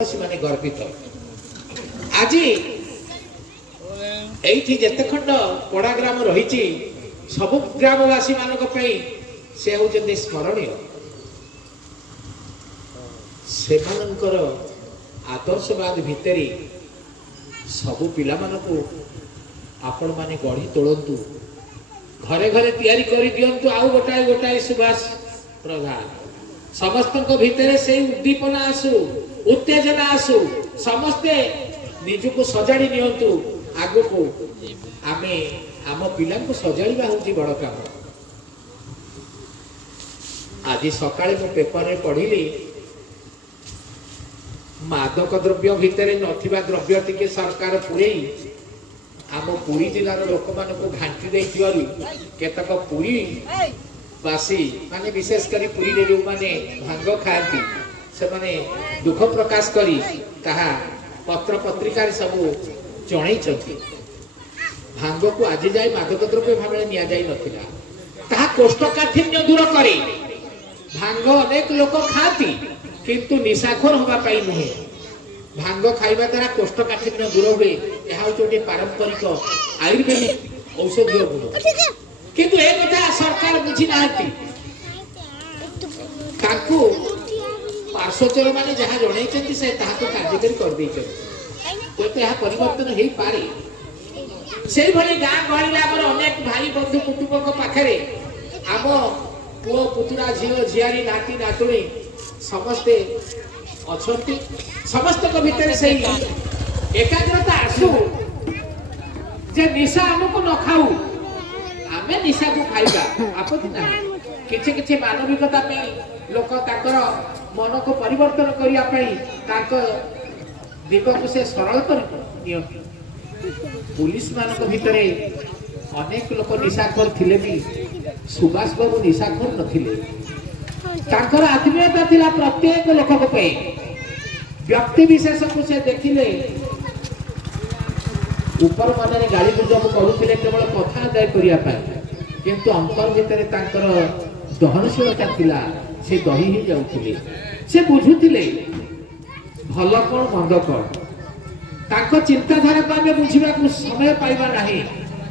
ସେମାନେ ଗର୍ବିତ। ଆଜି ଏଇଠି ଯେତେ ଖଣ୍ଡ ପଡା ଗ୍ରାମ ରହିଛି ସବୁ ଗ୍ରାମବାସୀ ମାନଙ୍କ ପାଇଁ ସେ ହେଉଛନ୍ତି ସ୍ମରଣୀୟ। ସେମାନଙ୍କର ଆଦର୍ଶବାଦ ଭିତରେ ସବୁ ପିଲାମାନଙ୍କୁ ଆପଣ ମାନେ ଗଢି ତୋଳନ୍ତୁ, ଘରେ ଘରେ ତିଆରି କରି ଦିଅନ୍ତୁ। ଆଉ ଗୋଟାଏ ଗୋଟାଏ ସୁଭାଷ ପ୍ରଧାନ ସମସ୍ତଙ୍କ ଭିତରେ ସେଇ ଉଦ୍ଦୀପନା ଆସୁ, उत्तेजना आसु, समस्ते निजको सजाड़ी नियंतु। आगको आमे आम पिला को सजाइबा होची बड़ काम। आज सकाळे मो पेपर रे पढिली मादक द्रव्य भितरे नथिबा द्रव्य टिके सरकार पुरई आम पुरी जिलार लोक मान को घांटी देथिवारु केतक पुरी बासी माने विशेष करी पुरी रे जो माने भांग खाती से माने दुख प्रकाश करी कहा पत्र पत्रिका सब जणई चंती। भांग को आज जाए मादक द्रव्य भाव निया जाई नथिला, ताहा कोष्ठकाठिन्य दूर करे। भांग अनेक लोक खाती किंतु निशाखोर होगा पाई नुहे। भांग खाइबा द्वारा कोष्ठकाठिन्य दूर हुए, यह होचे पारंपरिक आयुर्वेदिक औषधीय गुण। किंतु ए कथा सरकार बुझी नाहती। ताकू पार्श्वचर माने जहाँ जन से कार्यकारी कर परिवर्तन हो पारे। से भली गाँ गहली अनेक भाई बंधु कुटुंब पाखे आम पुओ पुतुरा झील झियारी नाती नातुणी समस्ते अच्छा। समस्त भितर से एकाग्रता आसू जे निशा आमको न खाऊ, आमे निशा को खाइबा आपत्ति ना। किछि किछि मानविकता में लोक ताकर मन को परिवर्तन करिया पई ताको दिग को से सरल कर नियो। पुलिस मान को भितरे अनेक लोक निशाखोर थिले भी सुभाष बाबू निशाखोर नथिले। ताकर आत्मीयता थिला प्रत्येक लोक को पे। व्यक्ति विशेष को से देखिले ऊपर मन रे गाली गुजब करूथिले केवल कथा आदाय करिया पई, किंतु अंतर भितरे ताकर दहनशीलता थिला। से दही ही जाउथिले, से बुझुथिले भल कोन मंद कोन। ताको चिंताधारा को आमे बुझिबा को समय पाइबा नाही।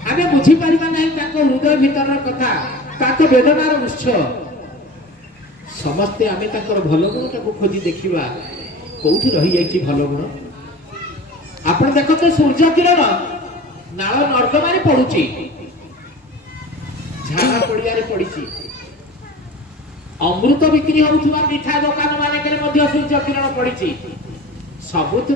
आमे बुझी परिबा नाही ताको हृदय भीतर कथा, ताको वेदनार उच्च। समस्ते आमे ताकर भल गुण ताको खोजी देखिबा कोउठी रही जाईची भल गुण। आपण देखो तो सूर्य किरण नाळ नर्दमा रे पडुची, झाड़ा पड़िया रे पड़ीची। अमृत बिक्री होउथुवा मिठा दुकान माने सूर्य किरण पड़ी। सबुठ